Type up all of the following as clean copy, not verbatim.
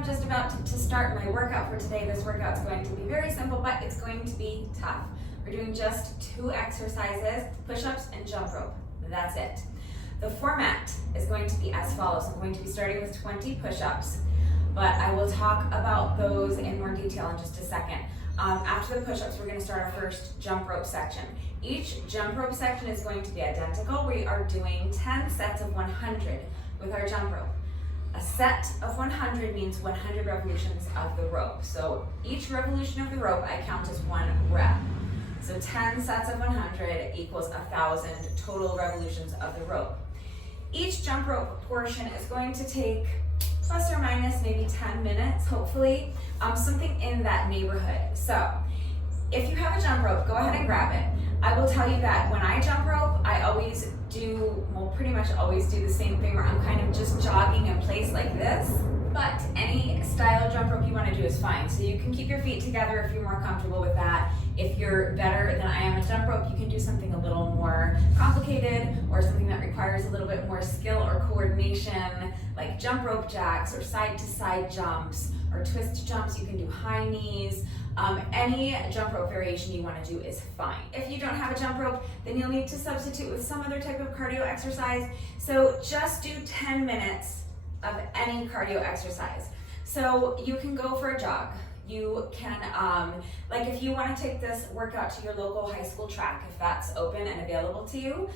I'm just about to start my workout for today. This workout is going to be very simple, but it's going to be tough. We're doing just 2 exercises, push-ups and jump rope. That's it. The format is going to be as follows. I'm going to be starting with 20 push-ups, but I will talk about those in more detail in just a second. After the push-ups, we're going to start our first jump rope section. Each jump rope section is going to be identical. We are doing 10 sets of 100 with our jump rope. A set of 100 means 100 revolutions of the rope. So each revolution of the rope I count as 1 rep. So 10 sets of 100 equals 1,000 total revolutions of the rope. Each jump rope portion is going to take plus or minus maybe 10 minutes, hopefully, something in that neighborhood. So if you have a jump rope, go ahead and grab it. I will tell you that when I jump rope, I always do, well, pretty much always do the same thing where I'm kind of just jogging in place like this. But any style of jump rope you want to do is fine. So you can keep your feet together if you're more comfortable with that. If you're better than I am at jump rope, you can do something a little more complicated or something that requires a little bit more skill or coordination, like jump rope jacks or side to side jumps or twist jumps. You can do high knees. Any jump rope variation you want to do is fine. If you don't have a jump rope, then you'll need to substitute with some other type of cardio exercise. So just do 10 minutes of any cardio exercise. So you can go for a jog. You can, like if you want to take this workout to your local high school track, if that's open and available to you,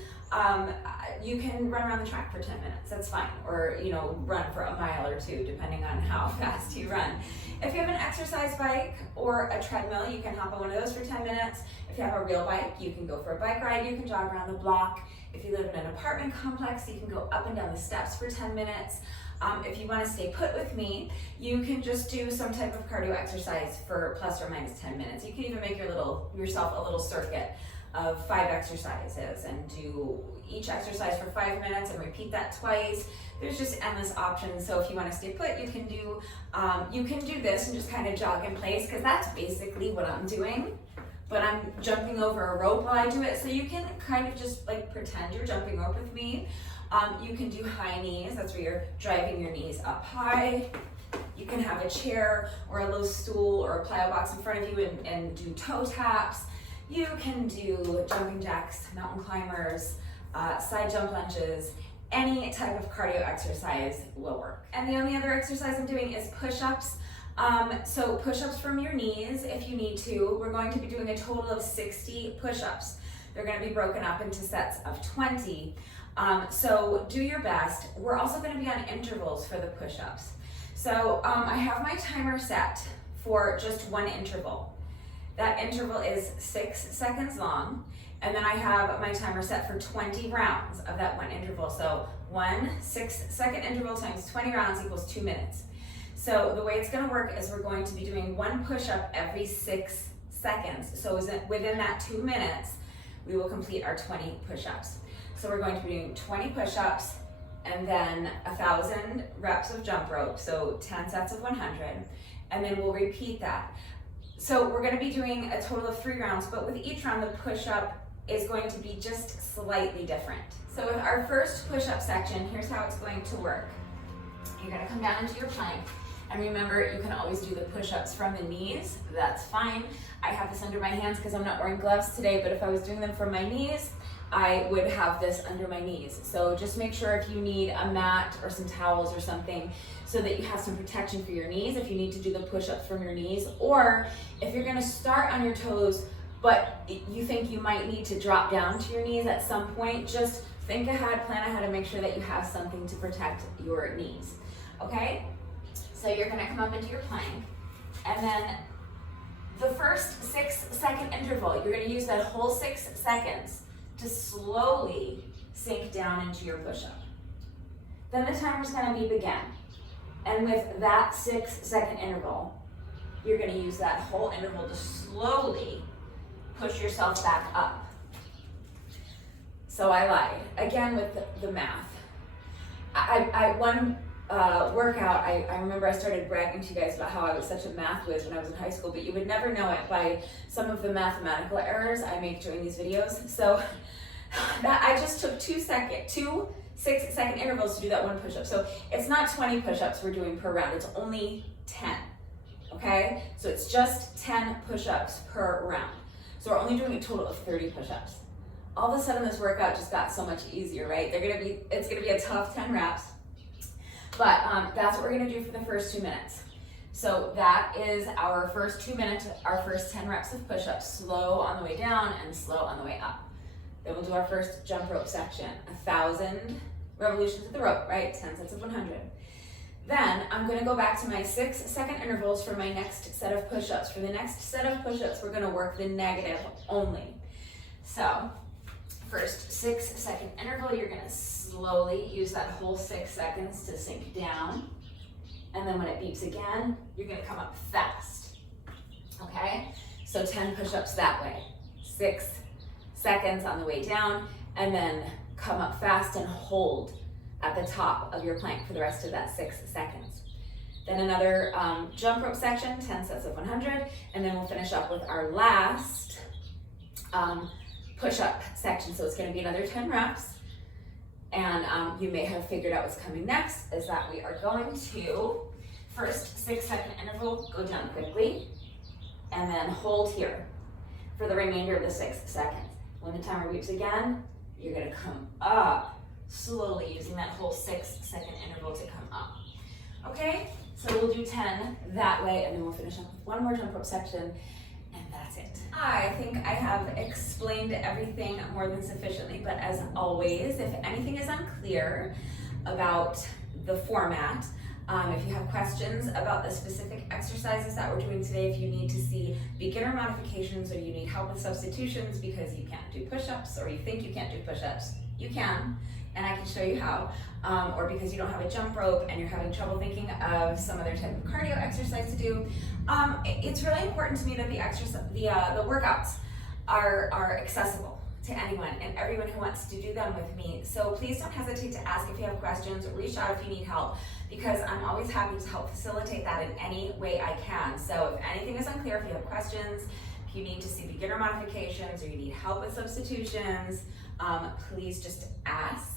you can run around the track for 10 minutes, that's fine. Or, you know, run for a mile or 2, depending on how fast you run. If you have an exercise bike or a treadmill, you can hop on one of those for 10 minutes. If you have a real bike, you can go for a bike ride, you can jog around the block. If you live in an apartment complex, you can go up and down the steps for 10 minutes. If you want to stay put with me, you can just do some type of cardio exercise for plus or minus 10 minutes. You can even make yourself a little circuit of 5 exercises and do each exercise for 5 minutes and repeat that twice. There's just endless options. So if you want to stay put, you can do this and just kind of jog in place, because that's basically what I'm doing. But I'm jumping over a rope while I do it, so you can kind of just like pretend you're jumping rope with me. You can do high knees, that's where you're driving your knees up high. You can have a chair or a low stool or a plyo box in front of you and do toe taps. You can do jumping jacks, mountain climbers, side jump lunges. Any type of cardio exercise will work. And the only other exercise I'm doing is push-ups. So push-ups from your knees if you need to. We're going to be doing a total of 60 push-ups. They're going to be broken up into sets of 20. So do your best. We're also going to be on intervals for the push-ups. So I have my timer set for just 1 interval. That interval is 6 seconds long, and then I have my timer set for 20 rounds of that 1 interval. So 1 6-second interval times 20 rounds equals 2 minutes. So the way it's going to work is we're going to be doing 1 push-up every 6 seconds. So within that 2 minutes, we will complete our 20 push-ups. So we're going to be doing 20 push-ups and then 1,000 reps of jump rope, so 10 sets of 100, and then we'll repeat that. So we're going to be doing a total of 3 rounds, but with each round the push-up is going to be just slightly different. So with our first push-up section, here's how it's going to work. You're going to come down into your plank, and remember, you can always do the push-ups from the knees. That's fine. I have this under my hands because I'm not wearing gloves today, but if I was doing them from my knees, I would have this under my knees. So just make sure if you need a mat or some towels or something so that you have some protection for your knees if you need to do the push-ups from your knees, or if you're going to start on your toes but you think you might need to drop down to your knees at some point, just think ahead, plan ahead, and make sure that you have something to protect your knees. Okay? So you're going to come up into your plank, and then the first 6-second interval, you're going to use that whole 6 seconds to slowly sink down into your push-up. Then the timer's going to beep again. And with that 6-second interval, you're going to use that whole interval to slowly push yourself back up. So I lied. Again with the math. One workout, I remember I started bragging to you guys about how I was such a math whiz when I was in high school, but you would never know it by some of the mathematical errors I make during these videos. So that I just took 2 6-second intervals to do that 1 push-up. So it's not 20 push-ups we're doing per round, it's only 10, okay? So it's just 10 push-ups per round. So we're only doing a total of 30 push-ups. All of a sudden this workout just got so much easier, right? It's gonna be a tough 10 reps, but that's what we're gonna do for the first 2 minutes. So that is our first 2 minutes, our first 10 reps of push-ups, slow on the way down and slow on the way up. Then we'll do our first jump rope section, 1,000 revolutions with the rope, right? 10 sets of 100. Then I'm gonna go back to my 6-second intervals for my next set of push-ups. For the next set of push-ups, we're gonna work the negative only. So, first 6-second interval, you're gonna slowly use that whole 6 seconds to sink down. And then when it beeps again, you're gonna come up fast, okay? So 10 push-ups that way. 6 seconds on the way down, and then come up fast and hold at the top of your plank for the rest of that 6 seconds. Then another jump rope section, 10 sets of 100, and then we'll finish up with our last push-up section. So it's gonna be another 10 reps, and you may have figured out what's coming next, is that we are going to, first 6-second interval, go down quickly, and then hold here for the remainder of the 6 seconds. When the timer beeps again, you're gonna come up slowly using that whole 6-second interval to come up. Okay, so we'll do 10 that way, and then we'll finish up with one more jump rope section, and that's it. I think I have explained everything more than sufficiently, but as always, if anything is unclear about the format, if you have questions about the specific exercises that we're doing today, if you need to see beginner modifications or you need help with substitutions because you can't do push-ups or you think you can't do push-ups, you can, and I can show you how, or because you don't have a jump rope and you're having trouble thinking of some other type of cardio exercise to do, it's really important to me that the workouts are accessible to anyone and everyone who wants to do them with me. So please don't hesitate to ask if you have questions, or reach out if you need help, because I'm always happy to help facilitate that in any way I can. So if anything is unclear, if you have questions, if you need to see beginner modifications or you need help with substitutions, please just ask.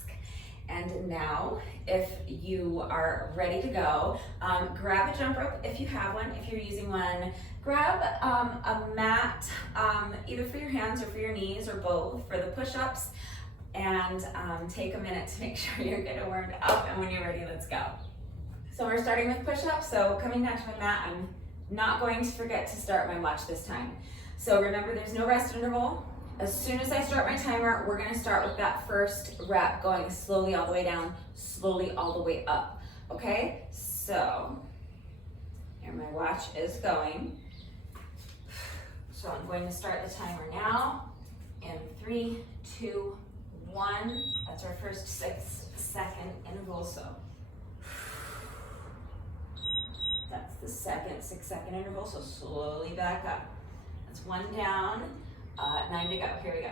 And now, if you are ready to go, grab a jump rope if you have one. If you're using one, grab a mat, either for your hands or for your knees or both for the push-ups, and take a minute to make sure you're getting warmed up, and when you're ready, let's go. So we're starting with push-ups, so coming down to my mat, I'm not going to forget to start my watch this time. So remember, there's no rest interval. As soon as I start my timer, we're gonna start with that first rep, going slowly all the way down, slowly all the way up, okay? So, here my watch is going. So I'm going to start the timer now in 3, 2, 1. That's our first 6-second interval, so. That's the second 6-second interval, so slowly back up. That's 1 down. 9 to go. Here we go.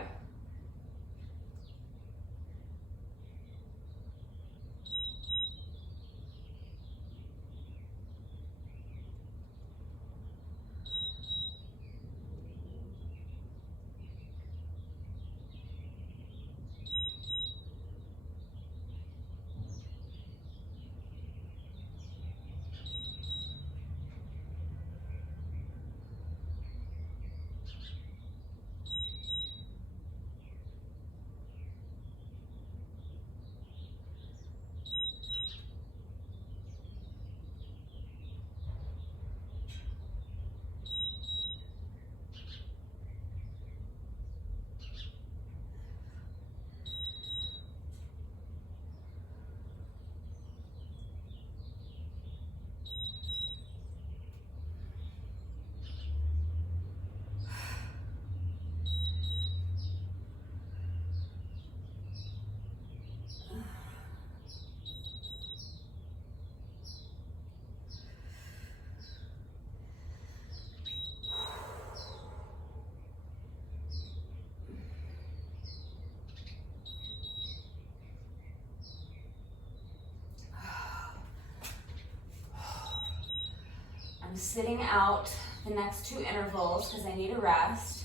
I'm sitting out the next 2 intervals because I need a rest.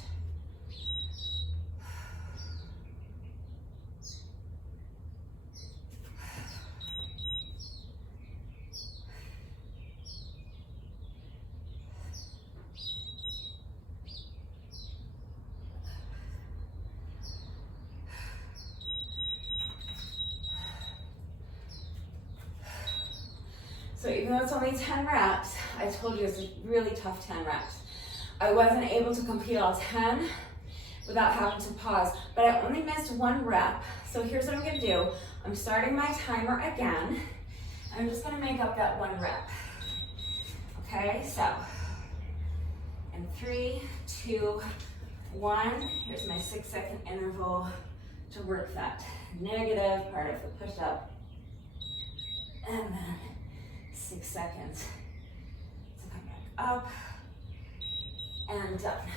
even though it's only 10 reps, I told you it's a really tough 10 reps. I wasn't able to complete all 10 without having to pause, but I only missed 1 rep. So here's what I'm gonna do. I'm starting my timer again, and I'm just gonna make up that 1 rep. Okay, so, in 3, 2, 1, here's my 6-second interval to work that negative part of the push-up. And then 6 seconds to come back up and done.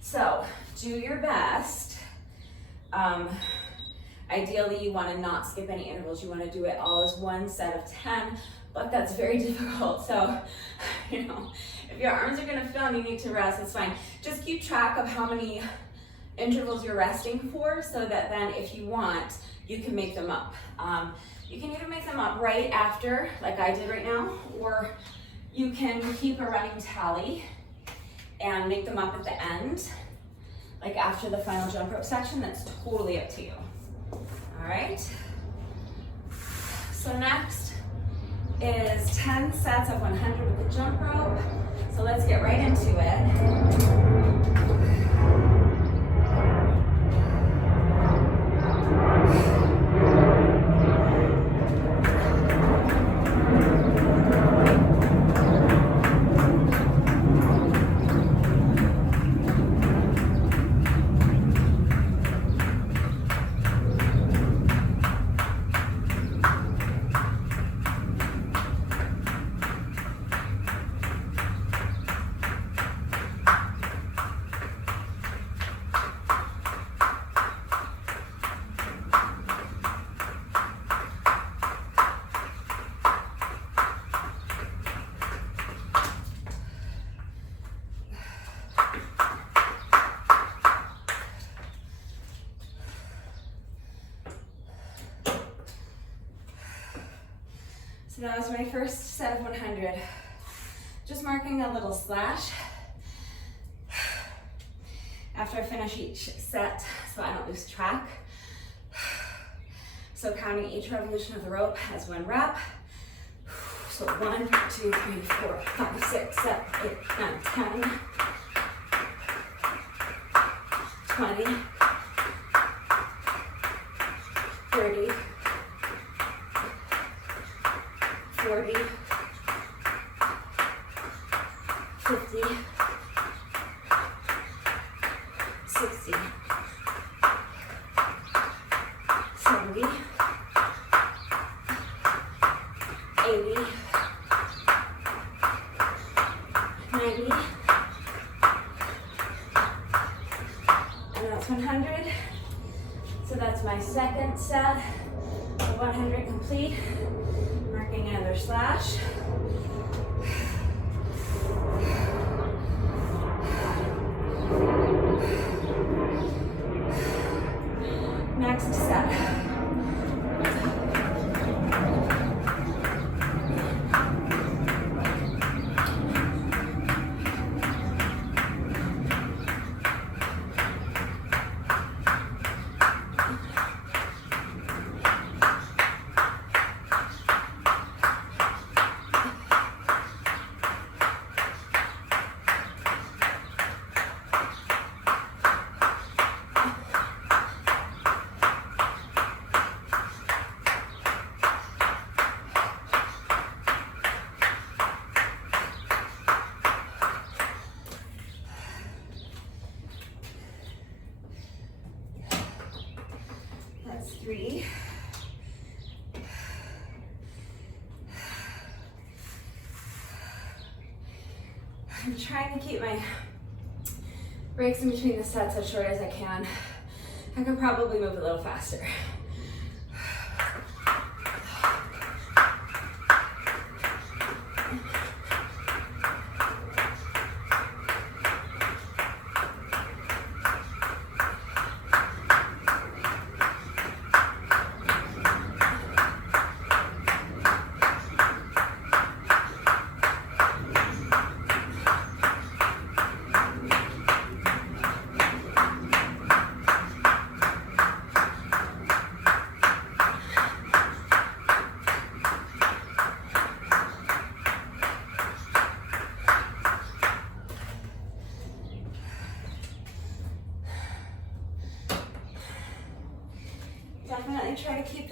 So do your best. Ideally, you want to not skip any intervals. You want to do it all as 1 set of 10, but that's very difficult. So, you know, if your arms are going to fail and you need to rest, that's fine. Just keep track of how many intervals you're resting for, so that then if you want, you can make them up. You can either make them up right after, like I did right now, or you can keep a running tally and make them up at the end, like after the final jump rope section. That's totally up to you. All right. So next is 10 sets of 100 with the jump rope. So let's get right into it. So that was my first set of 100. Just marking a little slash after I finish each set so I don't lose track. So counting each revolution of the rope as 1 rep. So 1, 2, 3, 4, 5, 6, 7, 8, 9, 10, 20, 30, 40, 50, 60, 70, 80, 90, and that's 100. So that's my second set of 100 complete. Marking another slash. Next set. That's 3. I'm trying to keep my breaks in between the sets as short as I can. I could probably move a little faster.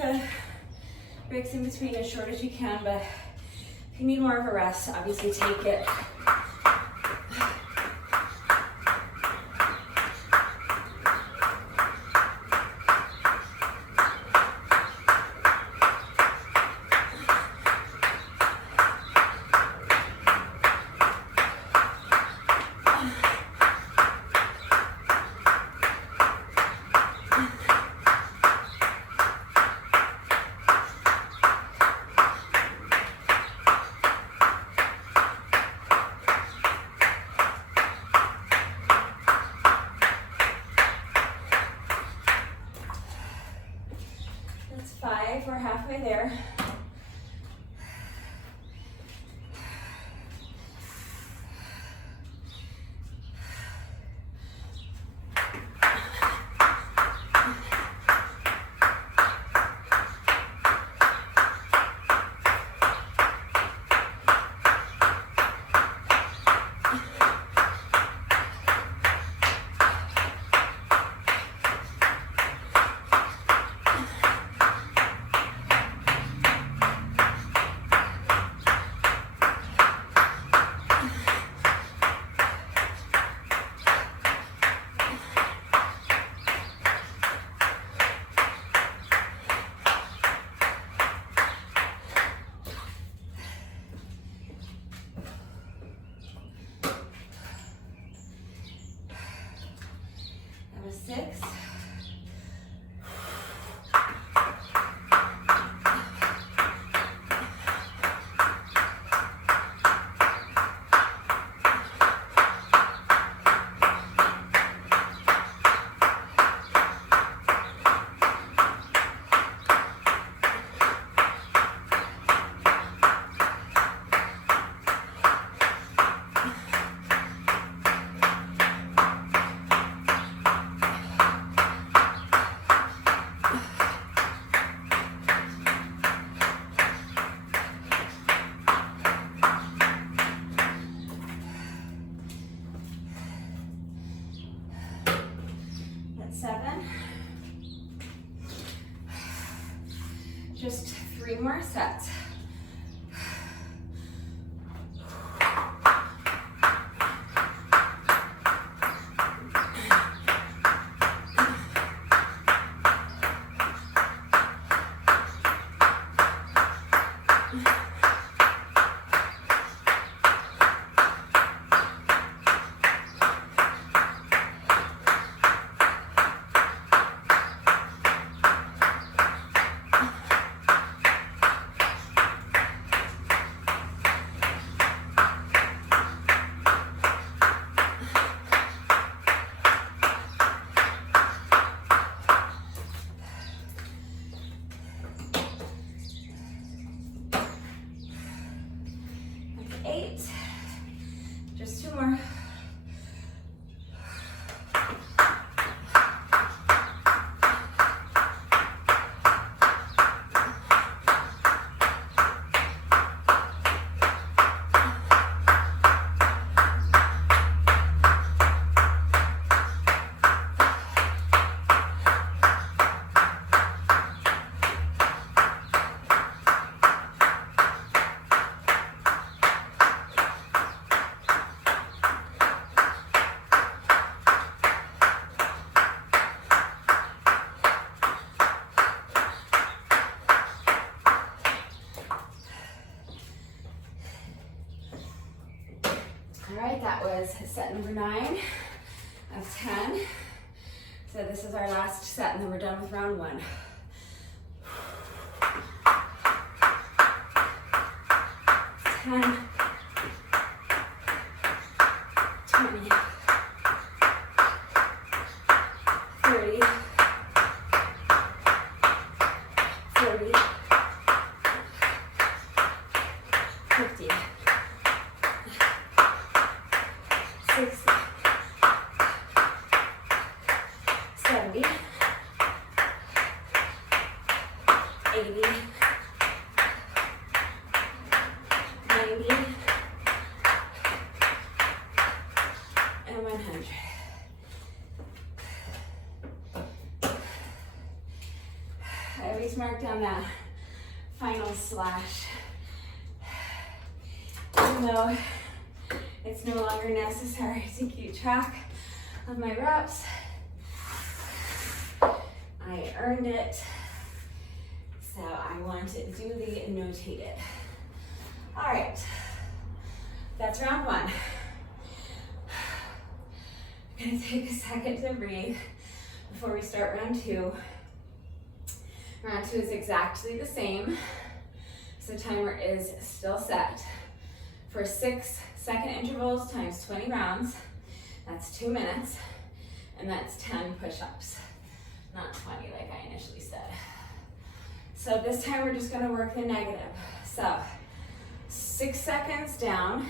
the breaks in between as short as you can, but if you need more of a rest, obviously take it. That's 5, we're halfway there. That was 6. That's 7. Just 3 more sets. That's 8. Just 2 more. All right, that was set number 9 of 10. So this is our last set and then we're done with round 1. 10, 20, 30, 40, 50, 60, 70, 80, 90, and 100. I always mark down that final slash. Even though it's no longer necessary to keep track of my reps, I earned it, so I want it duly notated. All right, that's round one. I'm gonna take a second to breathe before we start round two. Round two is exactly the same, so timer is still set for 6-second intervals times 20 rounds. That's 2 minutes, and that's 10 push-ups, not 20 like I initially said. So this time we're just gonna work the negative. So 6 seconds down,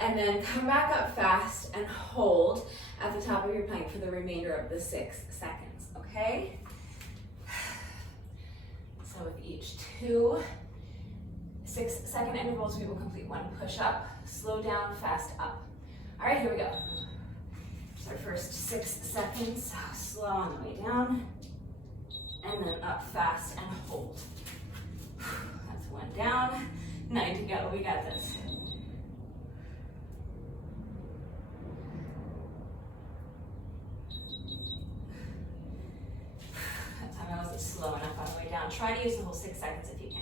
and then come back up fast and hold at the top of your plank for the remainder of the 6 seconds, okay? So with each 2 6-second intervals, we will complete 1 push-up, slow down, fast up. All right, here we go. Just our first 6 seconds, slow on the way down, and then up fast and hold. That's 1 down, 9 to go, we got this. That time I wasn't slow enough on the way down. Try to use the whole 6 seconds if you can.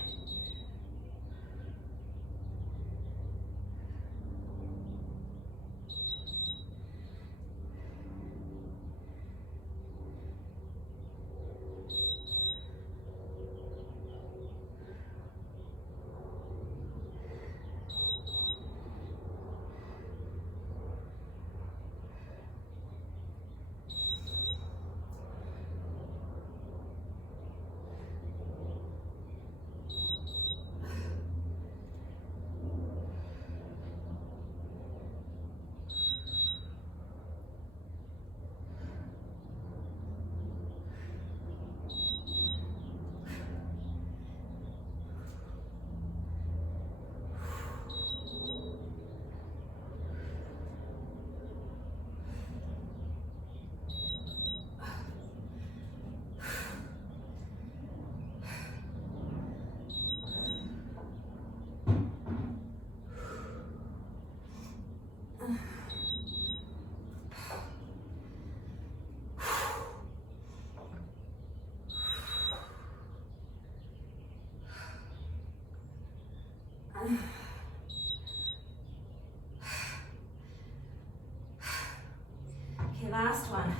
Okay, last one.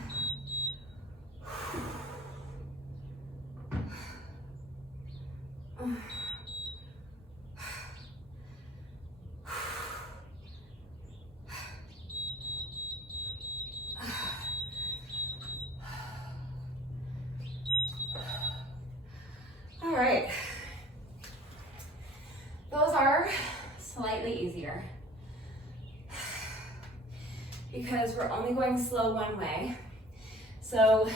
All right. Those are slightly easier because we're only going slow one way. So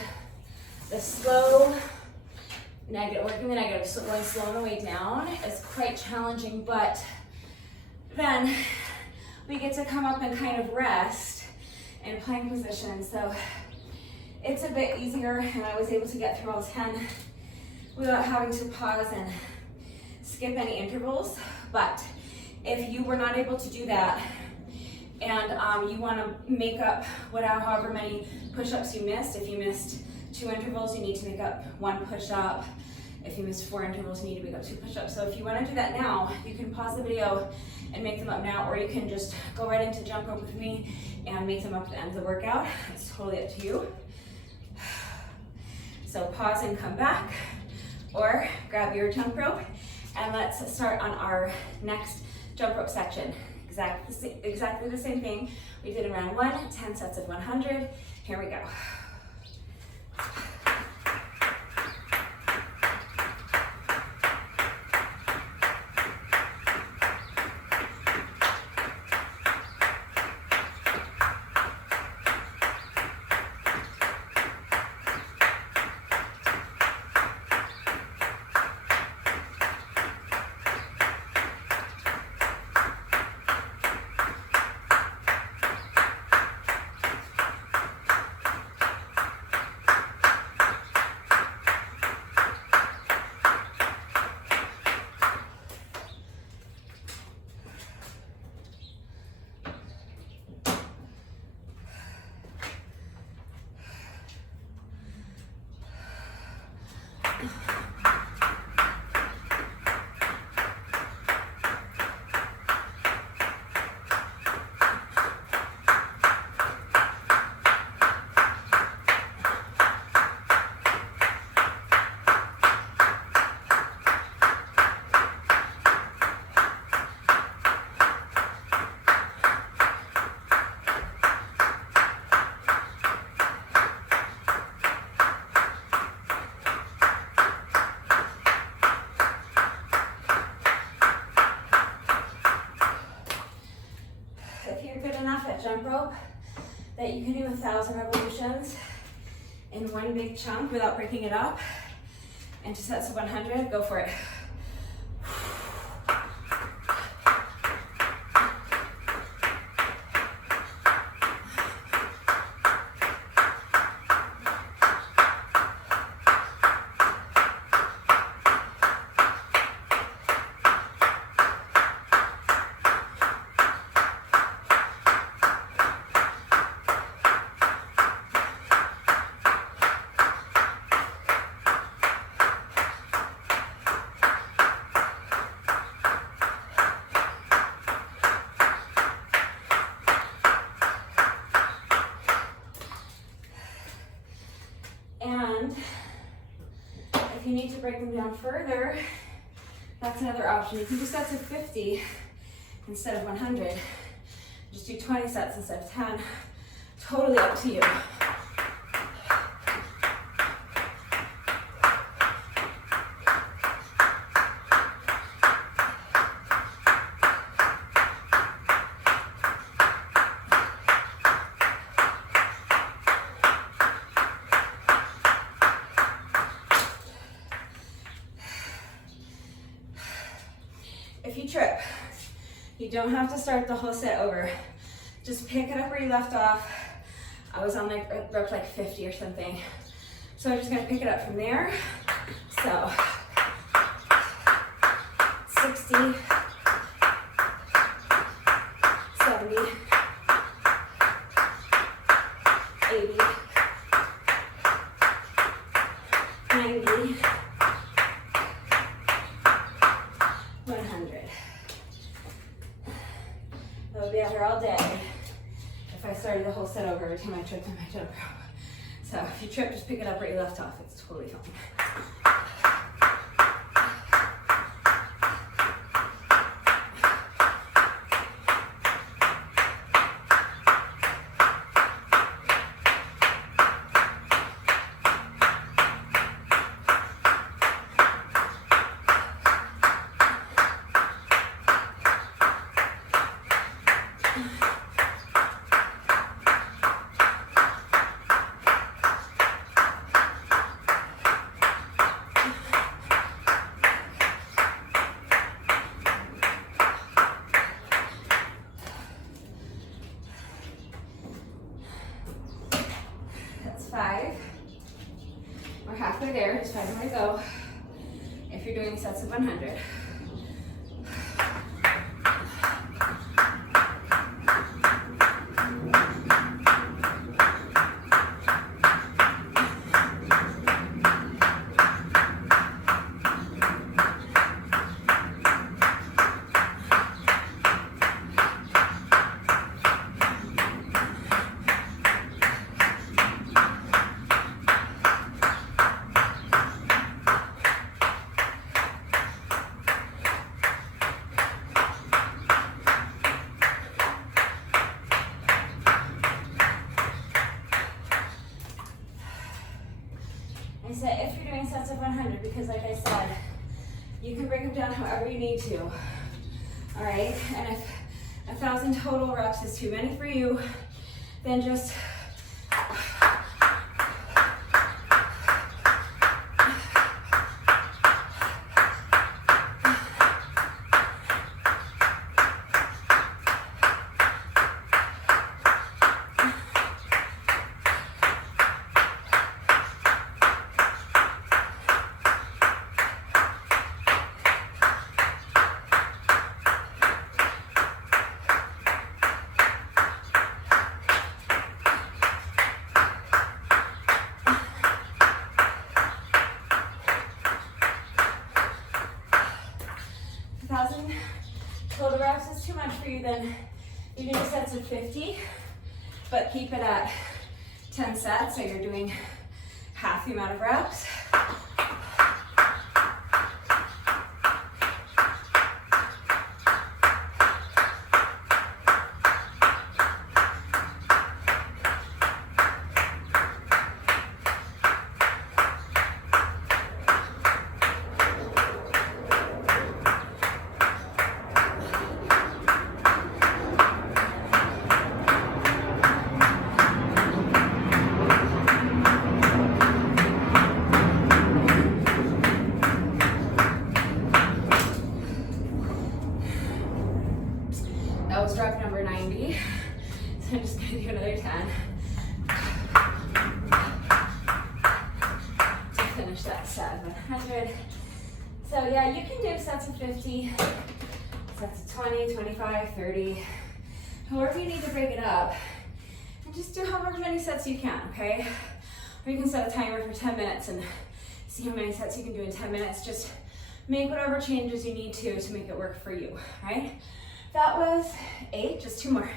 the slow negative, working the negative, so going slow on the way down is quite challenging, but then we get to come up and kind of rest in plank position. So it's a bit easier, and I was able to get through all 10 without having to pause and skip any intervals. But if you were not able to do that and you want to make up however many push-ups you missed, if you missed 2 intervals, you need to make up 1 push-up. If you missed 4 intervals, you need to make up 2 push-ups. So if you want to do that now, you can pause the video and make them up now, or you can just go right into jump rope with me and make them up at the end of the workout. It's totally up to you. So pause and come back, or grab your jump rope, and let's start on our next jump rope section. Exactly the same thing we did in round 1, 10 sets of 100. Here we go. enough at jump rope that you can do 1,000 revolutions in one big chunk without breaking it up into sets of 100, go for it. And if you need to break them down further, that's another option. You can do sets of 50 instead of 100. Just do 20 sets instead of 10. Totally up to you. If you trip, you don't have to start the whole set over. Just pick it up where you left off. I was on like rep like 50 or something. So I'm just gonna pick it up from there. So 60, 70, 80, 90, 100. I would be out here all day if I started the whole set over every time I tripped on my jump rope. So if you trip, just pick it up where you left off. It's totally fine. That's 5. We're halfway there, there's 5 more to go. If you're doing sets of 100. I said if you're doing sets of 100 because like I said, you can break them down however you need to. All right, and if 1,000 total reps is too many for you, then just total reps is too much for you, then you do sets of 50, but keep it at 10 sets, so you're doing half the amount of reps. That was rep number 90. So I'm just gonna do another 10. To finish that 700. So yeah, you can do sets of 50, sets of 20, 25, 30, however you need to break it up. And just do however many sets you can, okay? Or you can set a timer for 10 minutes and see how many sets you can do in 10 minutes. Just make whatever changes you need to make it work for you, right? That was 8, just 2 more.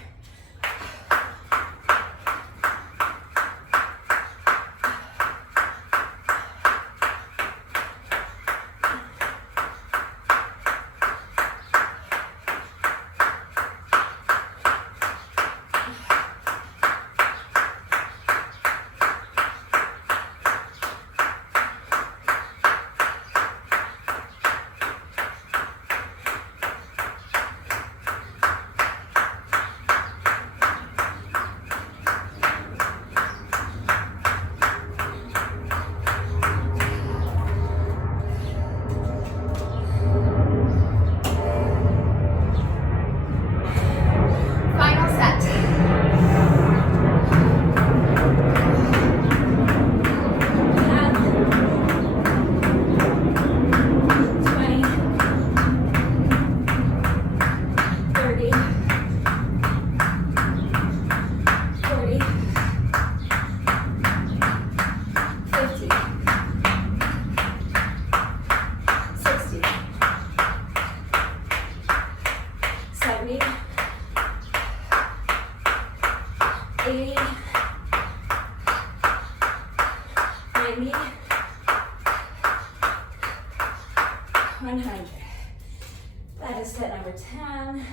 That is set number 10.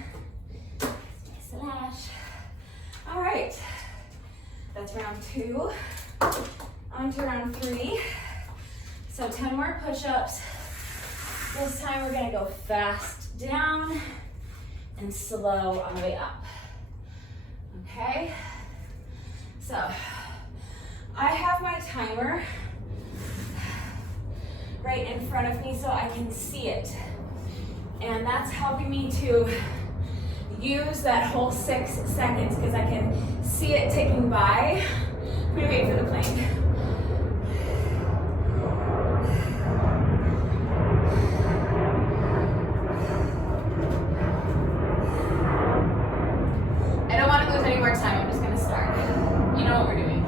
Slash. All right, that's round 2. On to round 3. So 10 more push-ups. This time we're gonna go fast down and slow on the way up. Okay? So I have my timer right in front of me so I can see it. And that's helping me to use that whole 6 seconds because I can see it ticking by. I'm gonna wait for the plank. I don't want to lose any more time, I'm just gonna start. You know what we're doing.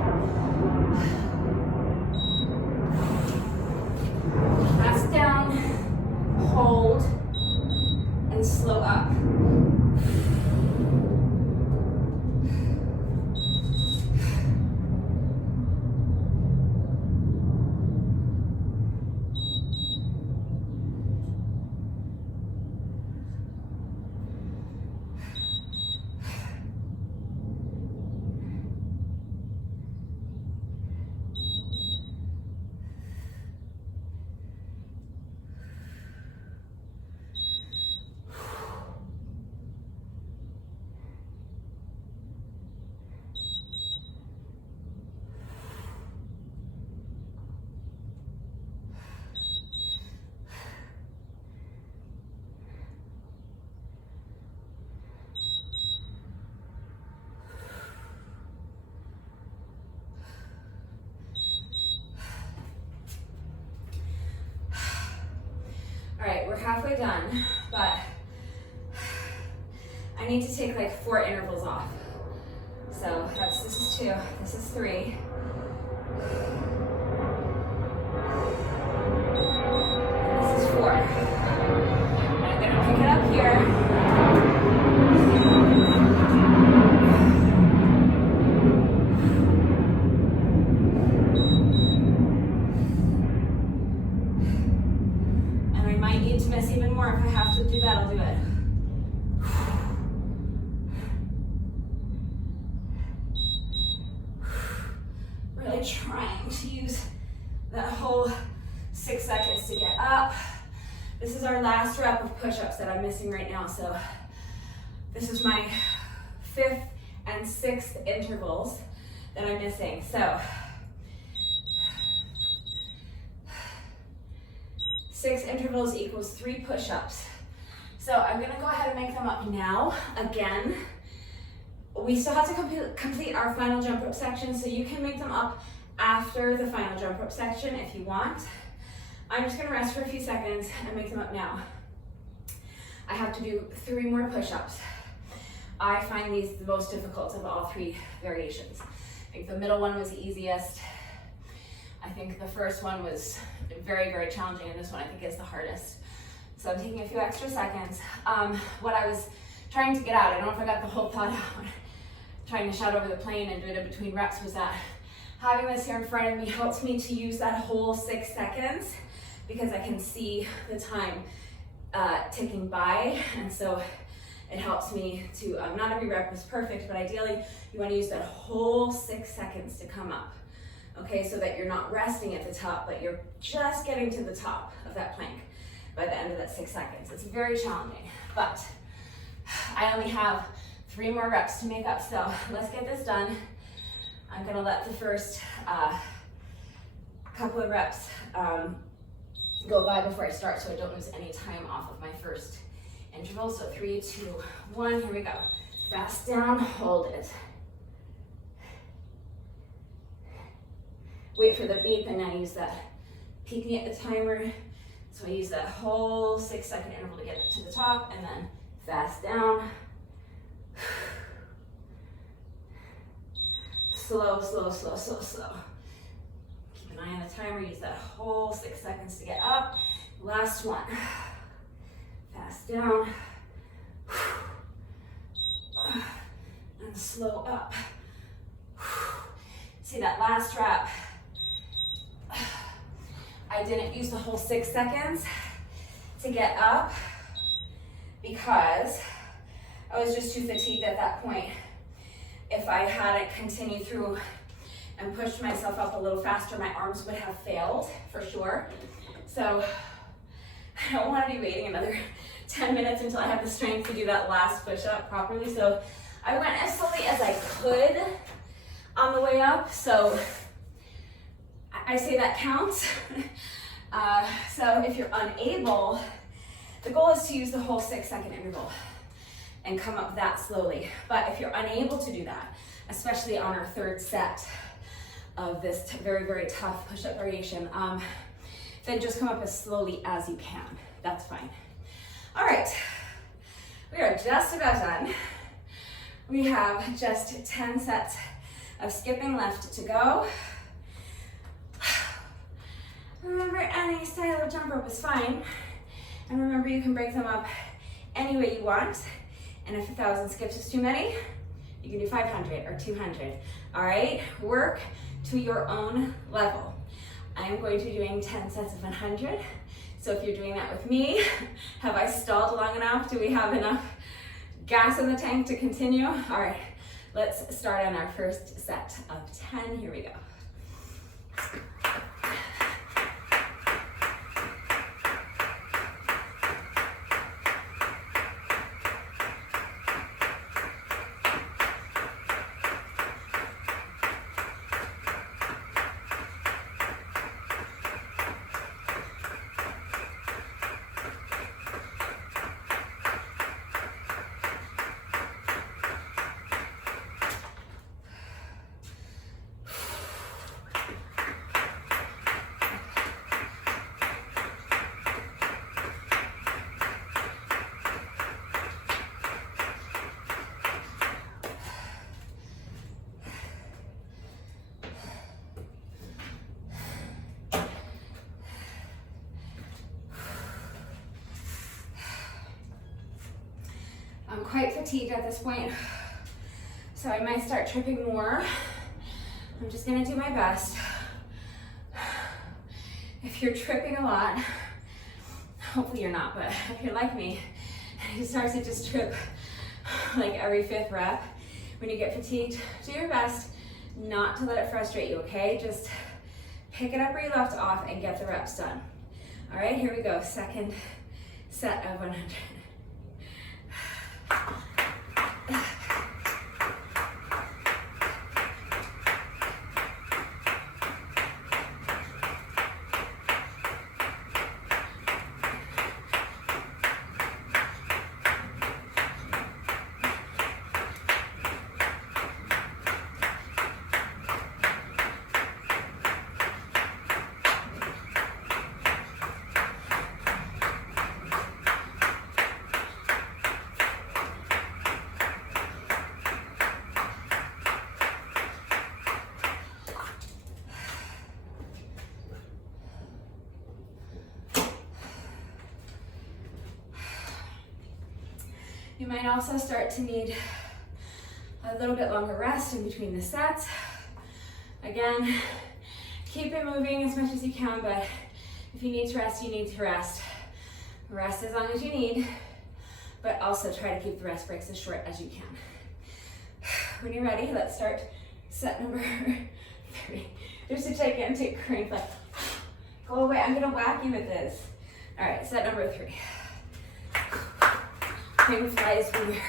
Fast down, hold, and slow up. All right, we're halfway done, but I need to take like 4 intervals off. So this is 2, this is 3. And this is 4. And I'm gonna pick it up here. Even more. If I have to do that, I'll do it. Really trying to use that whole 6 seconds to get up. This is our last rep of push-ups that I'm missing right now. So this is my 5th and 6th intervals that I'm missing. So 6 intervals equals 3 push-ups. So I'm gonna go ahead and make them up now. Again, we still have to complete our final jump rope section, so you can make them up after the final jump rope section if you want. I'm just gonna rest for a few seconds and make them up now. I have to do 3 more push-ups. I find these the most difficult of all 3 variations. I think the middle one was the easiest. I think the first one was very, very challenging, and this one I think is the hardest. So I'm taking a few extra seconds. What I was trying to get out, I don't know if I got the whole thought out, trying to shout over the plane and do it in between reps, was that having this here in front of me helps me to use that whole 6 seconds because I can see the time ticking by, and so it helps me to, not every rep is perfect, but ideally you want to use that whole 6 seconds to come up, okay, so that you're not resting at the top, but you're just getting to the top of that plank by the end of that 6 seconds. It's very challenging, but I only have 3 more reps to make up, so let's get this done. I'm gonna let the first couple of reps go by before I start so I don't lose any time off of my first interval. So 3, 2, 1, here we go. Fast down, hold it. Wait for the beep and now use that peeking at the timer. So I use that whole 6-second interval to get to the top and then fast down. Slow, slow, slow, slow, slow. Keep an eye on the timer, use that whole 6 seconds to get up. Last one. Fast down. And slow up. See that last rep? I didn't use the whole 6 seconds to get up because I was just too fatigued at that point. If I hadn't continued through and pushed myself up a little faster, my arms would have failed for sure. So I don't want to be waiting another 10 minutes until I have the strength to do that last push-up properly. So I went as slowly as I could on the way up. So I say that counts. So if you're unable, the goal is to use the whole 6-second interval and come up that slowly. But if you're unable to do that, especially on our 3rd set of this very, very tough push-up variation, then just come up as slowly as you can. That's fine. All right, we are just about done. We have just 10 sets of skipping left to go. Remember, any style of jump rope is fine. And remember, you can break them up any way you want. And if 1,000 skips is too many, you can do 500 or 200. All right, work to your own level. I am going to be doing 10 sets of 100. So if you're doing that with me, have I stalled long enough? Do we have enough gas in the tank to continue? All right, let's start on our first set of 10. Here we go. I'm quite fatigued at this point, so I might start tripping more. I'm just gonna do my best. If you're tripping a lot, hopefully you're not, but if you're like me, and you start to just trip like every 5th rep, when you get fatigued, do your best not to let it frustrate you, okay? Just pick it up where you left off and get the reps done. All right, here we go, 2nd set of 100. You might also start to need a little bit longer rest in between the sets. Again, keep it moving as much as you can, but if you need to rest, you need to rest. Rest as long as you need, but also try to keep the rest breaks as short as you can. When you're ready, let's start set number 3. There's a gigantic crane flip. Go away, I'm gonna whack you with this. All right, set number 3. Crane flies from here.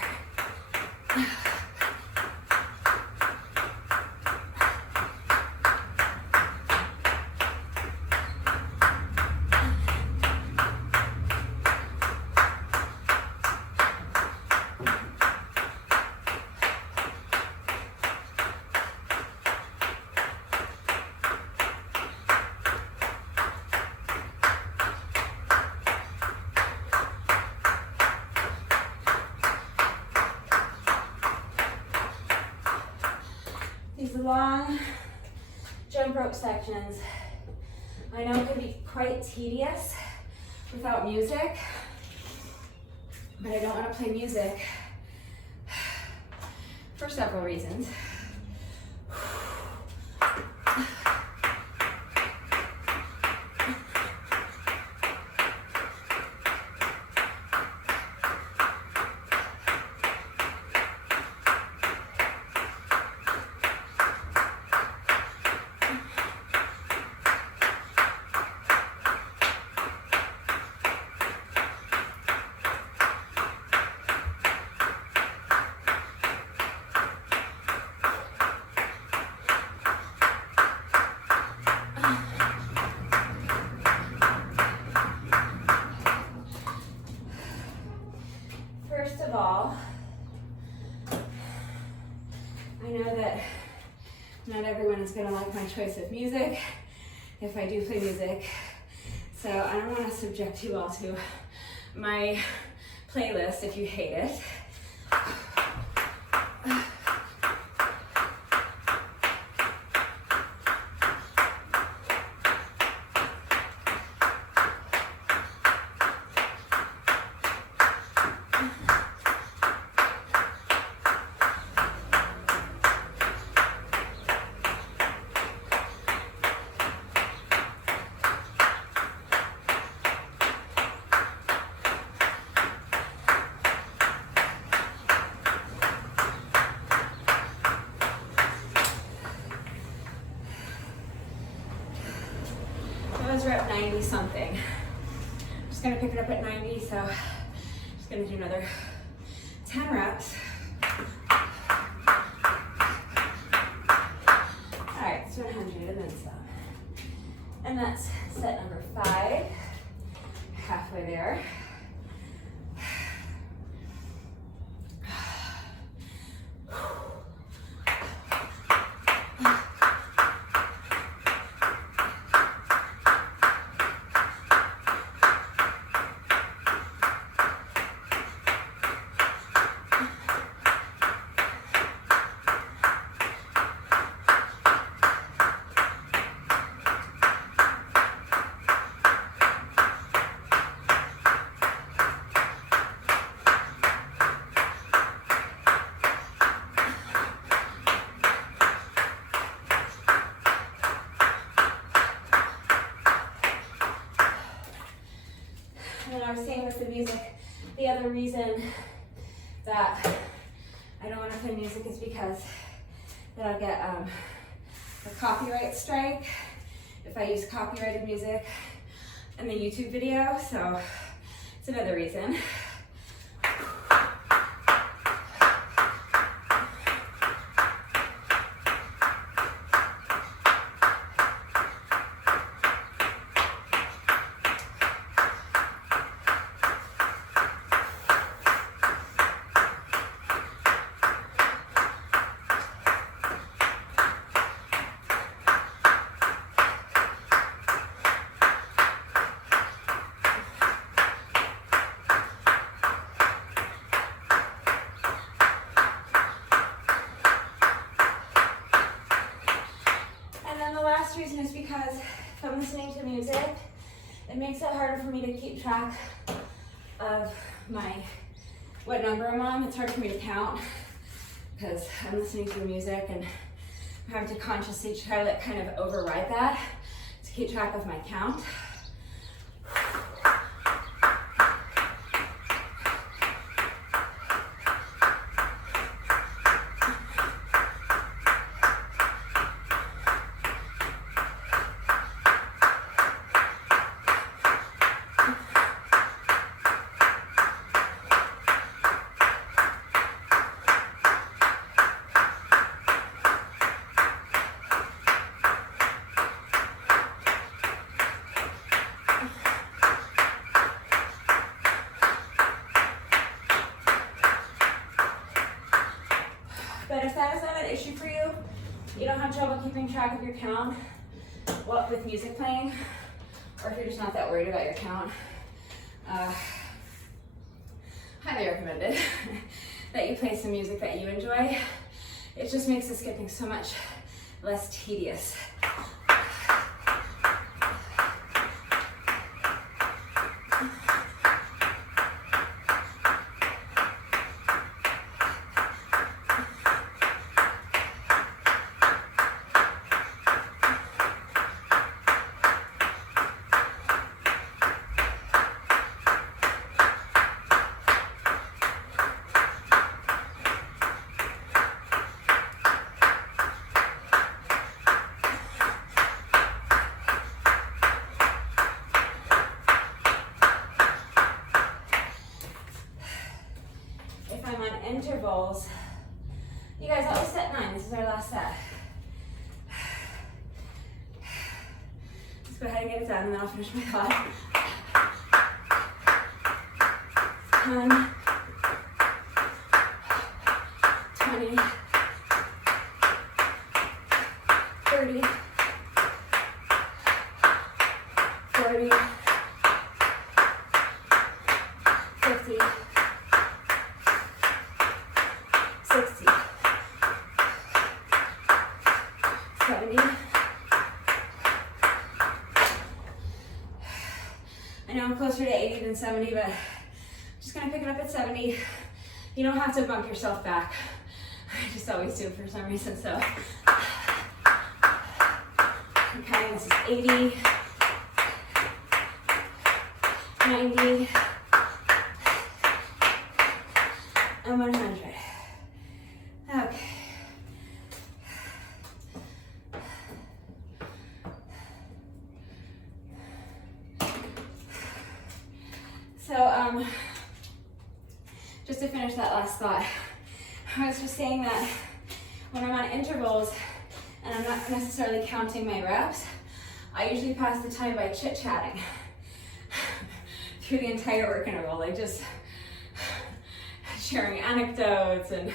These long jump rope sections, I know can be quite tedious without music, but I don't want to play music for several reasons. First of all, I know that not everyone is going to like my choice of music if I do play music, so I don't want to subject you all to my playlist if you hate it. We're at 90 something. I'm just gonna pick it up at 90, so I'm just gonna do another 10 reps. All right, it's 100 and then some. And that's set number 5, halfway there. And I was saying with the music, the other reason that I don't want to play music is because then I'll get a copyright strike if I use copyrighted music in the YouTube video, so it's another reason. Reason is because if I'm listening to music, it makes it harder for me to keep track of my what number I'm on. It's hard for me to count because I'm listening to the music and I'm having to consciously try to like kind of override that to keep track of my count. But if that is not an issue for you, you don't have trouble keeping track of your count with music playing, or if you're just not that worried about your count, highly recommended that you play some music that you enjoy. It just makes the skipping so much less tedious. Intervals. You guys, that was set 9. This is our last set. Let's go ahead and get it done and then I'll finish my thought. 10, 20, 30, 40, 50, 60, 70. I know I'm closer to 80 than 70, but I'm just gonna pick it up at 70. You don't have to bump yourself back. I just always do for some reason, so. Okay, this is 80, 90, and 100. Okay. So, just to finish that last thought, I was just saying that when I'm on intervals and I'm not necessarily counting my reps, I usually pass the time by chit-chatting through the entire work interval, like just sharing anecdotes and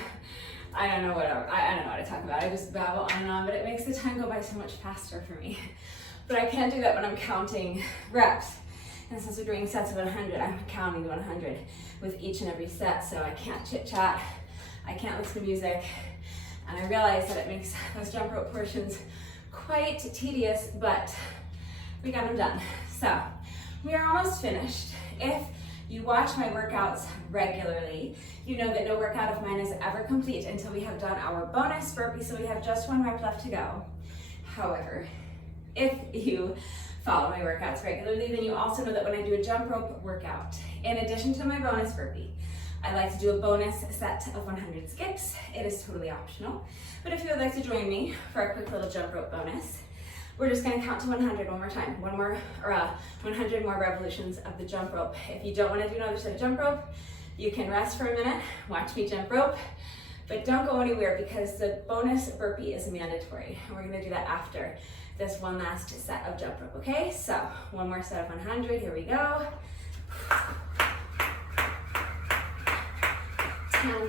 I don't know whatever. I don't know what to talk about. I just babble on and on, but it makes the time go by so much faster for me. But I can't do that when I'm counting reps. And since we're doing sets of 100, I'm counting 100 with each and every set, so I can't chit chat, I can't listen to music, and I realize that it makes those jump rope portions quite tedious, but we got them done. So we are almost finished. If you watch my workouts regularly, you know that no workout of mine is ever complete until we have done our bonus burpee, so we have just 1 rep left to go. However, if you follow my workouts regularly, then you also know that when I do a jump rope workout, in addition to my bonus burpee, I like to do a bonus set of 100 skips. It is totally optional, but if you would like to join me for a quick little jump rope bonus, we're just gonna count to 100 one more time. 100 more revolutions of the jump rope. If you don't wanna do another set of jump rope, you can rest for a minute, watch me jump rope, but don't go anywhere because the bonus burpee is mandatory. And we're gonna do that after this one last set of jump rope, okay? So, one more set of 100, here we go. 10,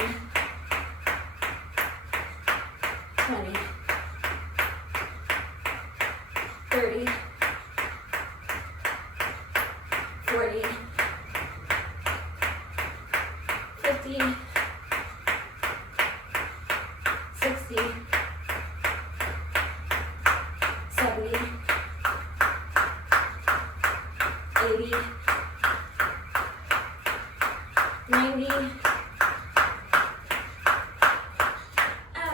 20, 30, 40, 50, 60, 70, 80, 90,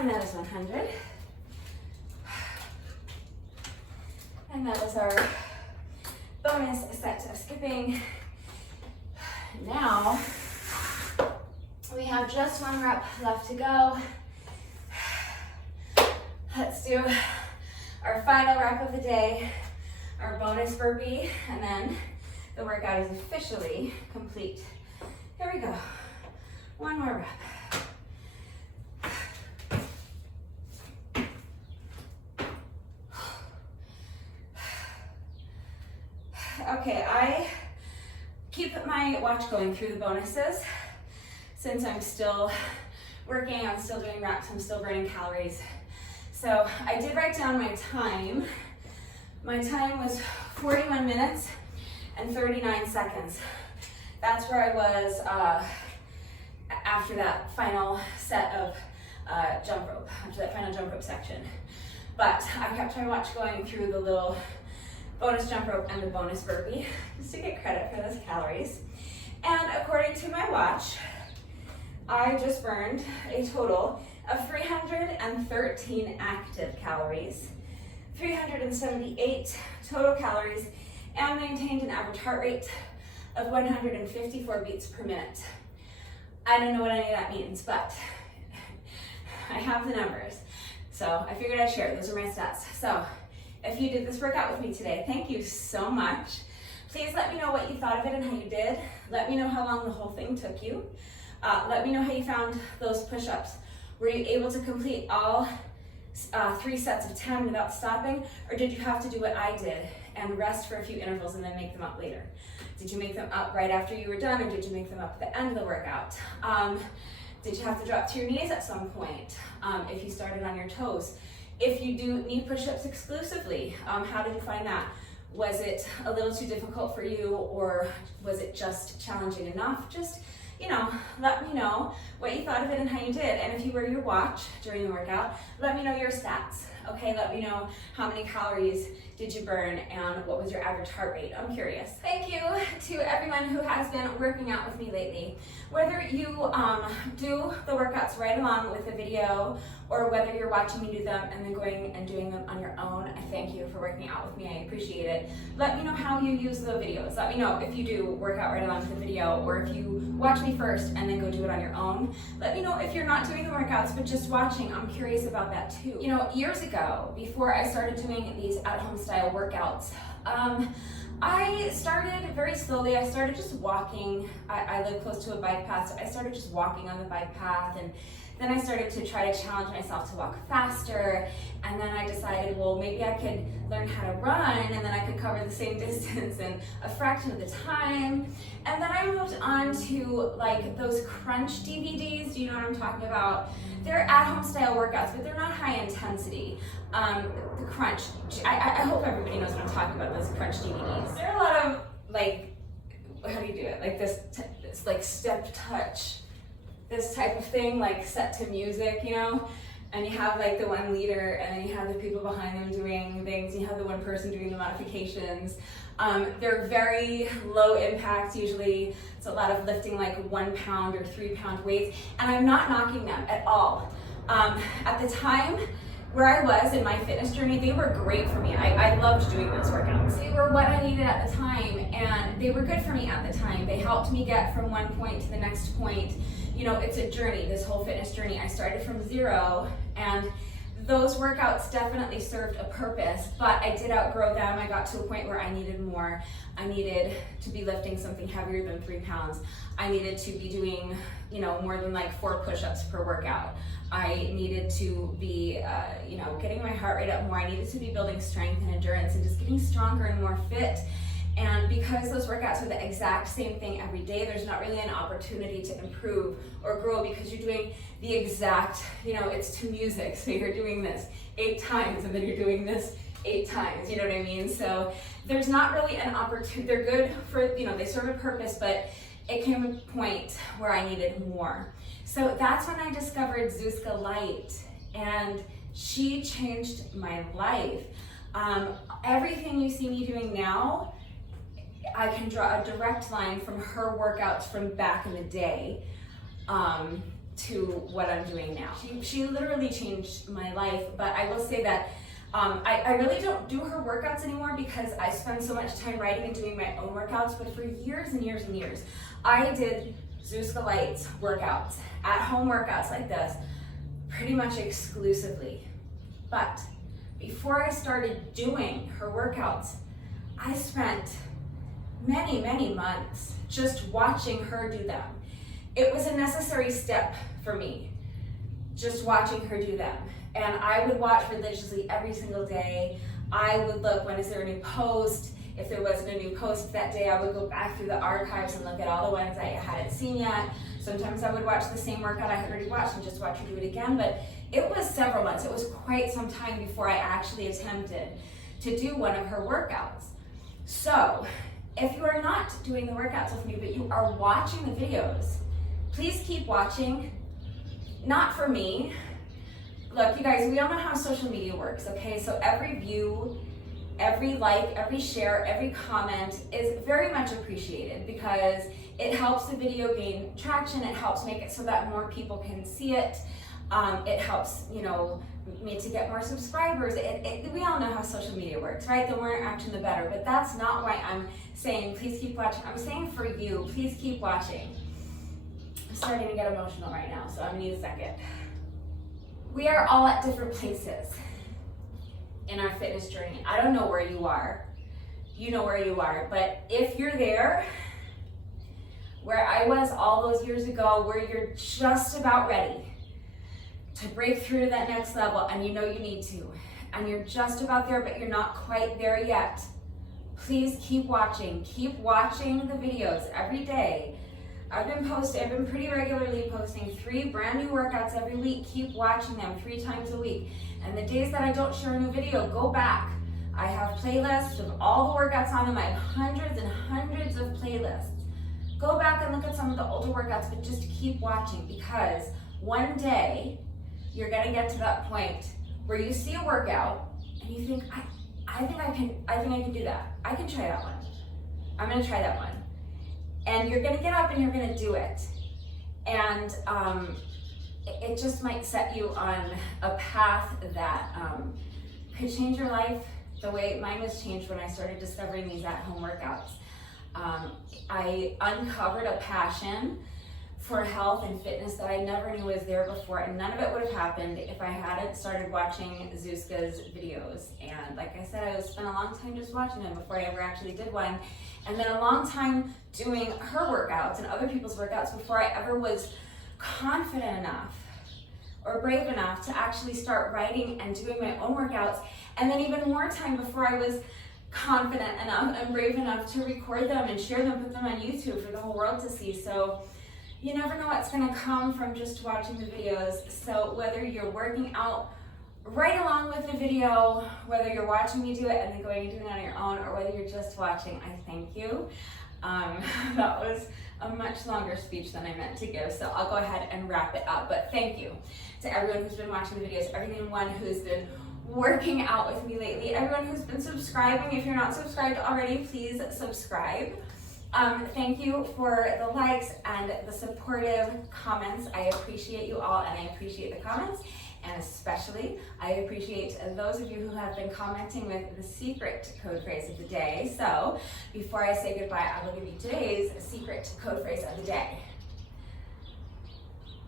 And that is 100. And that is our bonus set of skipping. Now, we have just 1 rep left to go. Let's do our final rep of the day, our bonus burpee, and then the workout is officially complete. Here we go. 1 more rep. Okay, I keep my watch going through the bonuses. Since I'm still working, I'm still doing reps, I'm still burning calories. So I did write down my time. My time was 41 minutes and 39 seconds. That's where I was after that final set of jump rope, after that final jump rope section. But I kept my watch going through the little bonus jump rope and the bonus burpee, just to get credit for those calories. And according to my watch, I just burned a total of 313 active calories, 378 total calories, and maintained an average heart rate of 154 beats per minute. I don't know what any of that means, but I have the numbers. So I figured I'd share. Those are my stats. So if you did this workout with me today, thank you so much. Please let me know what you thought of it and how you did. Let me know how long the whole thing took you. Let me know how you found those push-ups. Were you able to complete all 3 sets of 10 without stopping, or did you have to do what I did and rest for a few intervals and then make them up later? Did you make them up right after you were done, or did you make them up at the end of the workout? Did you have to drop to your knees at some point if you started on your toes? If you do knee push-ups exclusively, how did you find that? Was it a little too difficult for you, or was it just challenging enough? Just, let me know what you thought of it and how you did. And if you wear your watch during the workout, let me know your stats. Okay, let me know how many calories did you burn and what was your average heart rate. I'm curious. Thank you to everyone who has been working out with me lately. Whether you do the workouts right along with the video, or whether you're watching me do them and then going and doing them on your own, I thank you for working out with me. I appreciate it. Let me know how you use the videos. Let me know if you do work out right along with the video, or if you watch me first and then go do it on your own. Let me know if you're not doing the workouts but just watching. I'm curious about that too. Years ago, before I started doing these at-home style workouts, I started very slowly. I started just walking. I live close to a bike path, so I started just walking on the bike path, and then I started to try to challenge myself to walk faster, and then I decided, well, maybe I could learn how to run, and then I could cover the same distance in a fraction of the time. And then I moved on to like those crunch DVDs. Do you know what I'm talking about? They're at-home style workouts, but they're not high intensity. The crunch, I hope everybody knows what I'm talking about, those crunch DVDs. There are a lot of like, how do you do it? Like this like step touch, this type of thing, like set to music, and you have like the one leader, and then you have the people behind them doing things, you have the one person doing the modifications. They're very low impact usually. It's a lot of lifting like 1 pound or 3 pound weights, and I'm not knocking them at all. At the time where I was in my fitness journey, they were great for me. I loved doing those workouts. They were what I needed at the time, and they were good for me at the time. They helped me get from one point to the next point. It's a journey, this whole fitness journey. I started from 0, and those workouts definitely served a purpose, but I did outgrow them. I got to a point where I needed more. I needed to be lifting something heavier than 3 pounds. I needed to be doing, more than like 4 push-ups per workout. I needed to be, getting my heart rate up more. I needed to be building strength and endurance and just getting stronger and more fit. And because those workouts are the exact same thing every day, there's not really an opportunity to improve or grow, because you're doing the exact, it's to music. So you're doing this 8 times and then you're doing this 8 times, you know what I mean? So there's not really an opportunity. They're good for, they serve a purpose, but it came a point where I needed more. So that's when I discovered Zuzka Light, and she changed my life. Everything you see me doing now, I can draw a direct line from her workouts from back in the day to what I'm doing now. She literally changed my life, but I will say that I really don't do her workouts anymore because I spend so much time writing and doing my own workouts, but for years and years and years, I did Zuzka Lights workouts, at-home workouts like this, pretty much exclusively. But before I started doing her workouts, I spent many, many months just watching her do them. It was a necessary step for me, just watching her do them. And I would watch religiously every single day. I would look, when is there a new post? If there wasn't a new post that day, I would go back through the archives and look at all the ones I hadn't seen yet. Sometimes I would watch the same workout I had already watched and just watch her do it again. But it was several months. It was quite some time before I actually attempted to do one of her workouts. So if you are not doing the workouts with me, but you are watching the videos, please keep watching. Not for me. Look, you guys, we all know how social media works, okay? So every view, every like, every share, every comment is very much appreciated because it helps the video gain traction. It helps make it so that more people can see it. It helps, you know, me to get more subscribers. We all know how social media works, right? The more interaction, the better. But that's not why I'm saying please keep watching. I'm saying for you, please keep watching. I'm starting to get emotional right now, so I'm gonna need a second. We are all at different places in our fitness journey. I don't know where you are. You know where you are. But if you're there, where I was all those years ago, where you're just about ready to break through to that next level, and you know you need to, and you're just about there, but you're not quite there yet, please keep watching. Keep watching the videos every day. I've been pretty regularly posting 3 brand new workouts every week. Keep watching them 3 times a week. And the days that I don't share a new video, go back. I have playlists of all the workouts on them. I have hundreds and hundreds of playlists. Go back and look at some of the older workouts, but just keep watching, because one day you're gonna get to that point where you see a workout and you think, I think I can do that. I can try that one. I'm gonna try that one. And you're gonna get up and you're gonna do it. And it just might set you on a path that could change your life the way mine was changed when I started discovering these at-home workouts. I uncovered a passion for health and fitness that I never knew was there before, and none of it would have happened if I hadn't started watching Zuzka's videos. And like I said, I spent a long time just watching them before I ever actually did one, and then a long time doing her workouts and other people's workouts before I ever was confident enough or brave enough to actually start writing and doing my own workouts, and then even more time before I was confident enough and brave enough to record them and share them, put them on YouTube for the whole world to see. So you never know what's gonna come from just watching the videos. So whether you're working out right along with the video, whether you're watching me do it and then going and doing it on your own, or whether you're just watching, I thank you. That was a much longer speech than I meant to give, so I'll go ahead and wrap it up. But thank you to everyone who's been watching the videos, everyone who's been working out with me lately, everyone who's been subscribing. If you're not subscribed already, please subscribe. Thank you for the likes and the supportive comments. I appreciate you all, and I appreciate the comments, and especially I appreciate those of you who have been commenting with the secret code phrase of the day. So before I say goodbye, I will give you today's secret code phrase of the day.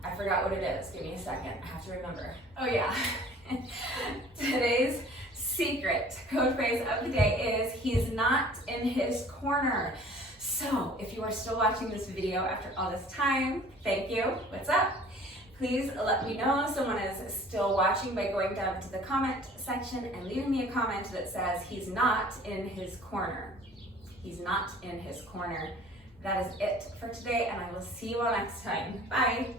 I forgot what it is. Give me a second. I have to remember. Oh yeah. Today's secret code phrase of the day is he's not in his corner. So if you are still watching this video after all this time, thank you. What's up? Please let me know someone is still watching by going down to the comment section and leaving me a comment that says he's not in his corner. He's not in his corner. That is it for today, and I will see you all next time. Bye.